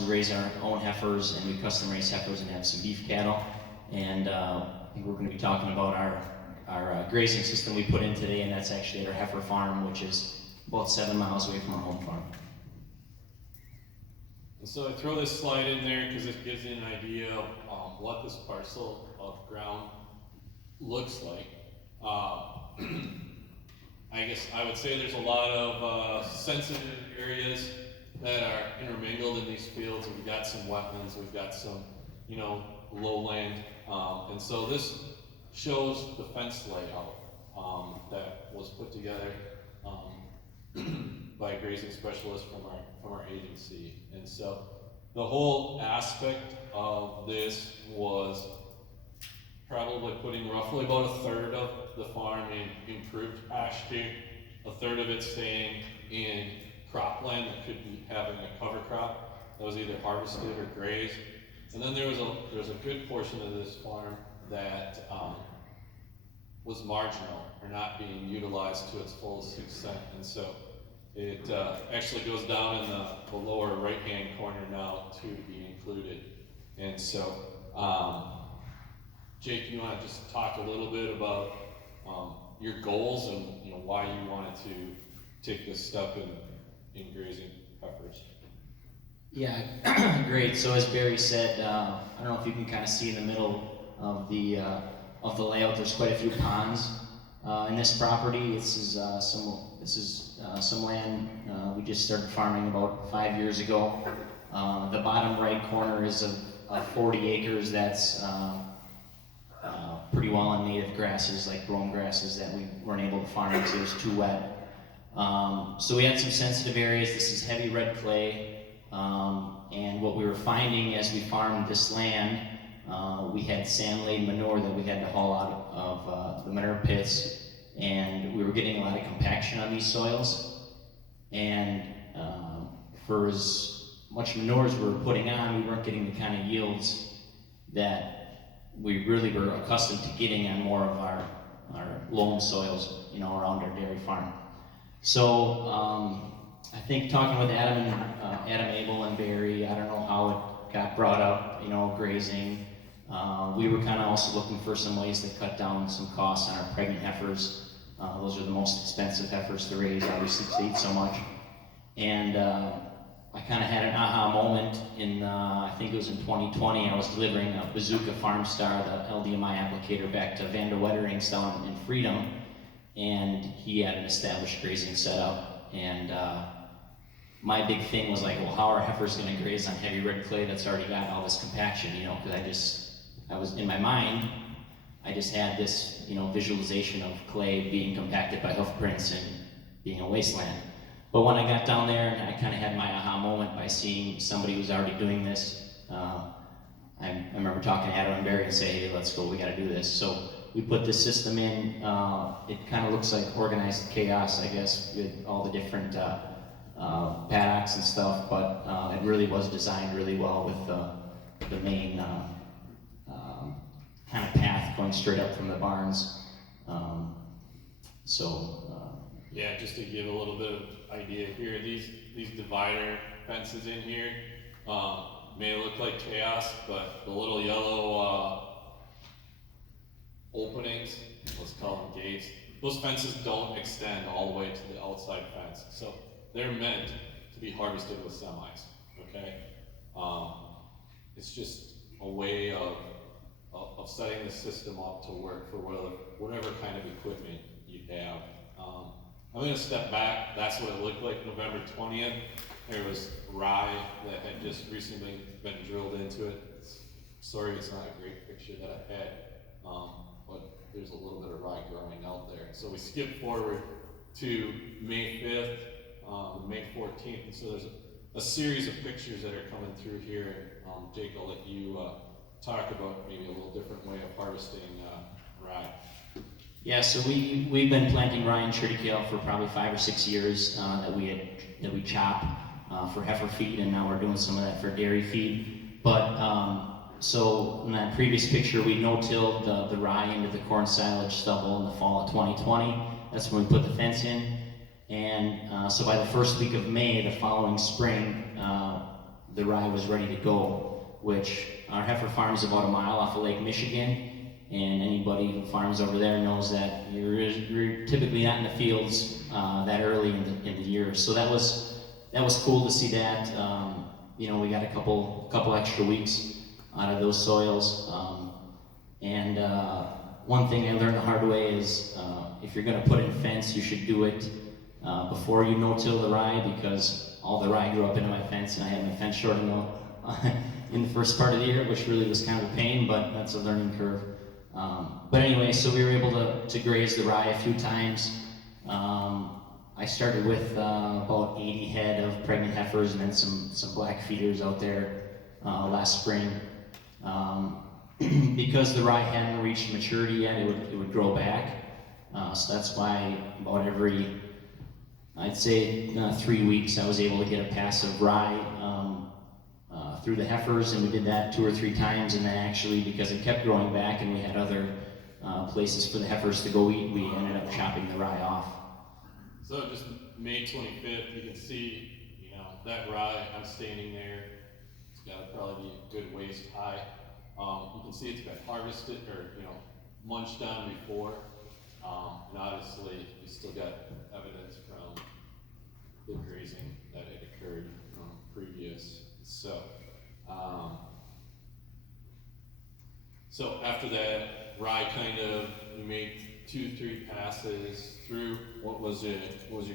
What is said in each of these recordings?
We raise our own heifers, and we custom raise heifers and have some beef cattle. And I think we're going to be talking about our grazing system we put in today, and that's actually at our heifer farm, which is about 7 miles away from our home farm. And so I throw this slide in there because it gives you an idea of what this parcel of ground looks like. I guess I would say there's a lot of sensitive areas that are intermingled in these fields. We've got some wetlands, we've got some, lowland, and so this shows the fence layout that was put together by a grazing specialist from our agency. And so the whole aspect of this was probably putting roughly about a third of the farm in improved pasture, a third of it staying in cropland that could be having a cover crop that was either harvested or grazed. And then there was a good portion of this farm that was marginal or not being utilized to its fullest extent. And so it actually goes down in the lower right-hand corner now to be included. And so, Jake, you want to just talk a little bit about your goals and why you wanted to take this step in grazing heifers? Yeah, great. So as Barry said, I don't know if you can kind of see in the middle of the layout. There's quite a few ponds in this property. This is some land we just started farming about 5 years ago. The bottom right corner is of 40 acres. That's pretty well on native grasses like brome grasses that we weren't able to farm because it was too wet. So we had some sensitive areas. This is heavy red clay. And what we were finding as we farmed this land, we had sand-laden manure that we had to haul out of the manure pits, and we were getting a lot of compaction on these soils. And for as much manure as we were putting on, we weren't getting the kind of yields that we really were accustomed to getting on more of our loam soils, around our dairy farm. So I think talking with Adam Abel and Barry, I don't know how it got brought up, grazing. We were kind of also looking for some ways to cut down some costs on our pregnant heifers. Those are the most expensive heifers to raise, obviously, because they eat so much. And I kind of had an aha moment in, I think it was in 2020, I was delivering a Bazooka Farm Star, the LDMI applicator, back to Van der Wetterings down in Freedom, and he had an established grazing setup. And my big thing was like, well, how are heifers going to graze on heavy red clay that's already got all this compaction, because I was in my mind, I just had this, visualization of clay being compacted by hoof prints and being a wasteland. But when I got down there, and I kind of had my aha moment by seeing somebody who's already doing this, I remember talking to Adam and Barry and say, hey, let's go, we got to do this. So we put this system in. It kind of looks like organized chaos, I guess, with all the different paddocks and stuff, but it really was designed really well with the main kind of path going straight up from the barns. Yeah, just to give a little bit of idea here, these divider fences in here may look like chaos, but the little yellow openings, let's call them gates, those fences don't extend all the way to the outside fence. So they're meant to be harvested with semis, okay? It's just a way of setting the system up to work for whatever kind of equipment you have. I'm going to step back. That's what it looked like November 20th. There was rye that had just recently been drilled into it. Sorry, it's not a great picture that I had, but there's a little bit of rye growing out there. So we skip forward to May 5th, May 14th, and so there's a series of pictures that are coming through here. Jake, I'll let you talk about maybe a little different way of harvesting rye. Yeah, so we've been planting rye and triticale for probably 5 or 6 years that we chop for heifer feed, and now we're doing some of that for dairy feed. But so in that previous picture, we no-tilled the rye into the corn silage stubble in the fall of 2020. That's when we put the fence in. And so by the first week of May, the following spring, the rye was ready to go, which our heifer farm is about a mile off of Lake Michigan, and anybody who farms over there knows that you're typically not in the fields that early in the year. So that was cool to see that. You know, we got a couple extra weeks out of those soils. One thing I learned the hard way is if you're going to put in fence, you should do it before you no-till the rye, because all the rye grew up into my fence, and I had my fence shorting out in the first part of the year, which really was kind of a pain, but that's a learning curve. But anyway, so we were able to graze the rye a few times. I started with about 80 head of pregnant heifers, and then some black feeders out there last spring. Because the rye hadn't reached maturity yet, it would grow back. So that's why about every, I'd say 3 weeks, I was able to get a pass of rye through the heifers, and we did that 2 or 3 times. And then actually, because it kept growing back and we had other places for the heifers to go eat, we ended up chopping the rye off. So just May 25th, you can see, you know, that rye, I'm standing there. It's got to probably be a good waist high. You can see it's been harvested, or, you know, munched on before. And obviously, we still got evidence from the grazing that had occurred previous. So after that, rye you made 2-3 passes through. What was your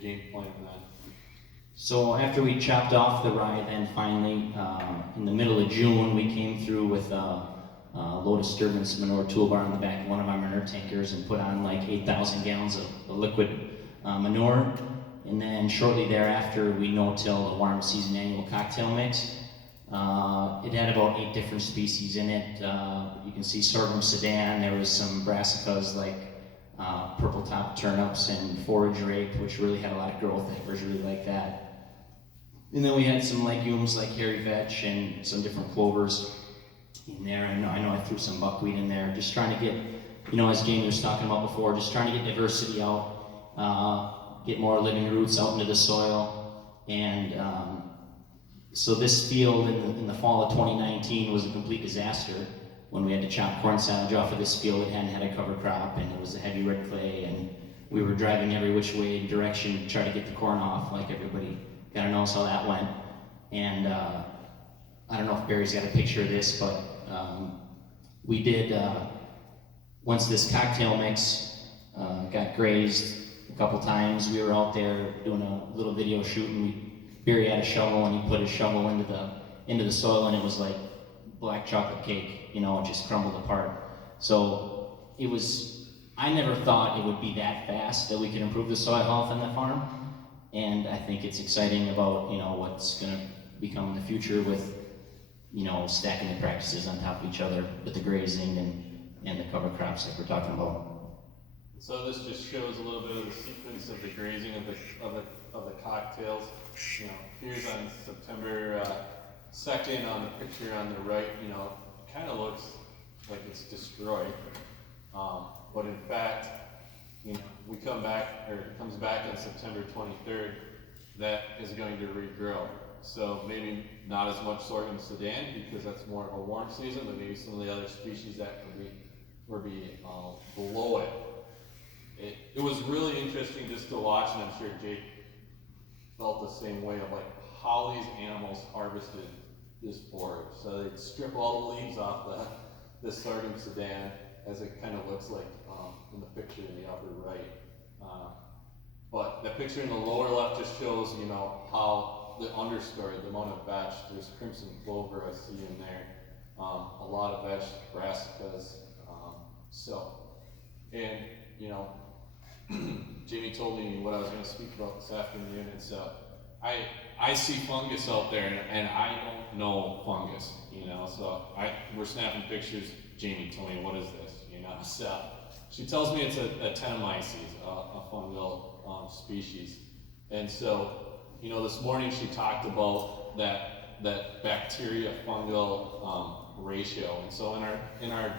game plan then? So after we chopped off the rye, then finally, in the middle of June, we came through with a low disturbance manure toolbar on the back of one of our manure tankers and put on like 8,000 gallons of liquid manure. And then shortly thereafter, we no-tilled a warm season annual cocktail mix. It had about 8 different species in it. You can see sorghum Sudan. There was some brassicas like purple top turnips and forage rape, which really had a lot of growth. The heifers really liked that. And then we had some legumes like hairy vetch and some different clovers in there. And I know I threw some buckwheat in there, just trying to get, you know, as Jamie was talking about before, just trying to get diversity out, get more living roots out into the soil. And so this field in the fall of 2019 was a complete disaster when we had to chop corn silage off of this field. It hadn't had a cover crop, and it was a heavy red clay, and we were driving every which way direction to try to get the corn off, like everybody kind of knows how that went. And I don't know if Barry's got a picture of this, but we did, once this cocktail mix got grazed a couple times, we were out there doing a little video shoot, and Barry had a shovel, and he put his shovel into the soil, and it was like black chocolate cake, you know, it just crumbled apart. So it was, I never thought it would be that fast that we could improve the soil health on the farm. And I think it's exciting about, you know, what's going to become in the future with, you know, stacking the practices on top of each other with the grazing and the cover crops that we're talking about. So this just shows a little bit of the sequence of the grazing of the cocktails. You know, here's on September 2nd on the picture on the right. You know, it kind of looks like it's destroyed, but in fact, you know, we come back, or it comes back on September 23rd. That is going to regrow. So maybe not as much sorghum Sudan because that's more of a warm season, but maybe some of the other species that would be below it. It was really interesting just to watch, and I'm sure Jake felt the same way of like how these animals harvested this forage. So they'd strip all the leaves off the sorghum Sudan, as it kind of looks like in the picture in the upper right. But the picture in the lower left just shows, you know, how the understory, the amount of vetch. There's crimson clover I see in there, a lot of vetch, brassicas. And you know, Jamie told me what I was going to speak about this afternoon, and so I see fungus out there, and I don't know fungus, you know. So we're snapping pictures. Jamie told me, what is this, you know? So she tells me it's a Tenomyces, a fungal species, and so, you know, this morning she talked about that bacteria fungal ratio, and so in our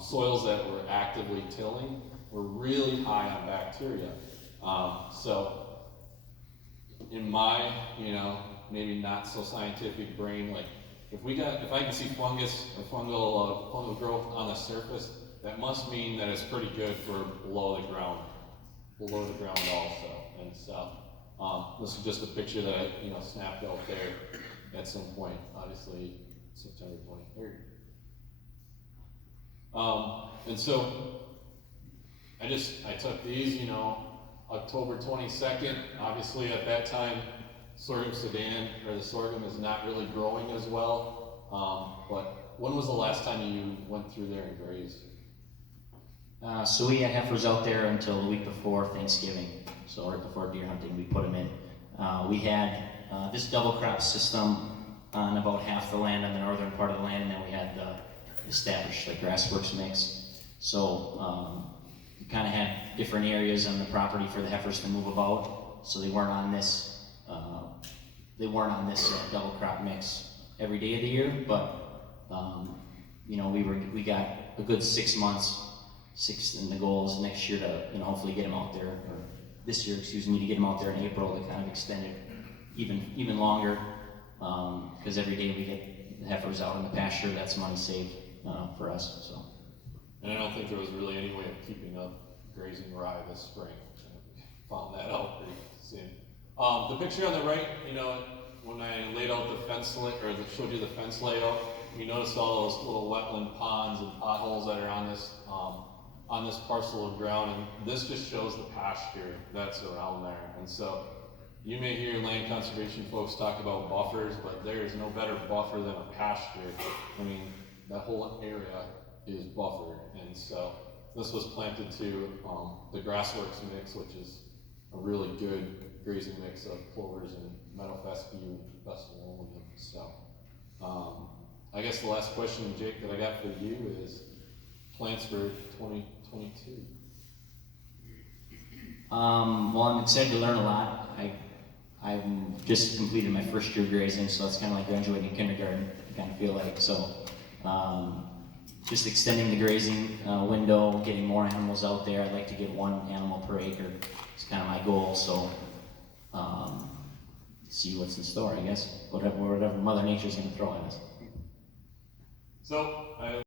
soils that we're actively tilling, we're really high on bacteria. So in my, you know, maybe not so scientific brain, like if I can see fungus or fungal growth on the surface, that must mean that it's pretty good for below the ground also. And so this is just a picture that I snapped out there at some point, obviously September 23rd. And so I took these, October 22nd. Obviously at that time, sorghum Sudan, or the sorghum, is not really growing as well. But when was the last time you went through there and grazed? So we had heifers out there until the week before Thanksgiving, so right before deer hunting we put them in. We had this double crop system on about half the land, on the northern part of the land, and then we had the established grassworks mix. So we kind of had different areas on the property for the heifers to move about, so they weren't on this double crop mix every day of the year. But we got a good 6 months. And the goal is next year to hopefully get them out there, or this year, excuse me, to get them out there in April to kind of extend it even longer, because every day we get the heifers out in the pasture, that's money saved for us. So. And I don't think there was really any way of keeping up grazing rye this spring. We found that out pretty soon. The picture on the right, when I laid out the fence showed you the fence layout, you notice all those little wetland ponds and potholes that are on this parcel of ground, and this just shows the pasture that's around there. And so you may hear land conservation folks talk about buffers, but there is no better buffer than a pasture. I mean, that whole area is buffered. And so this was planted to the grassworks mix, which is a really good grazing mix of clovers and meadow fescue and bestiolonium. So I guess the last question, Jake, that I got for you is plans for 2022. Well, I'm excited to learn a lot. I'm just completed my first year grazing, so it's kind of like graduating kindergarten, I kind of feel like. So just extending the grazing window, getting more animals out there. I'd like to get 1 animal per acre. It's kind of my goal. So see what's in store, I guess. Whatever Mother Nature's going to throw at us. So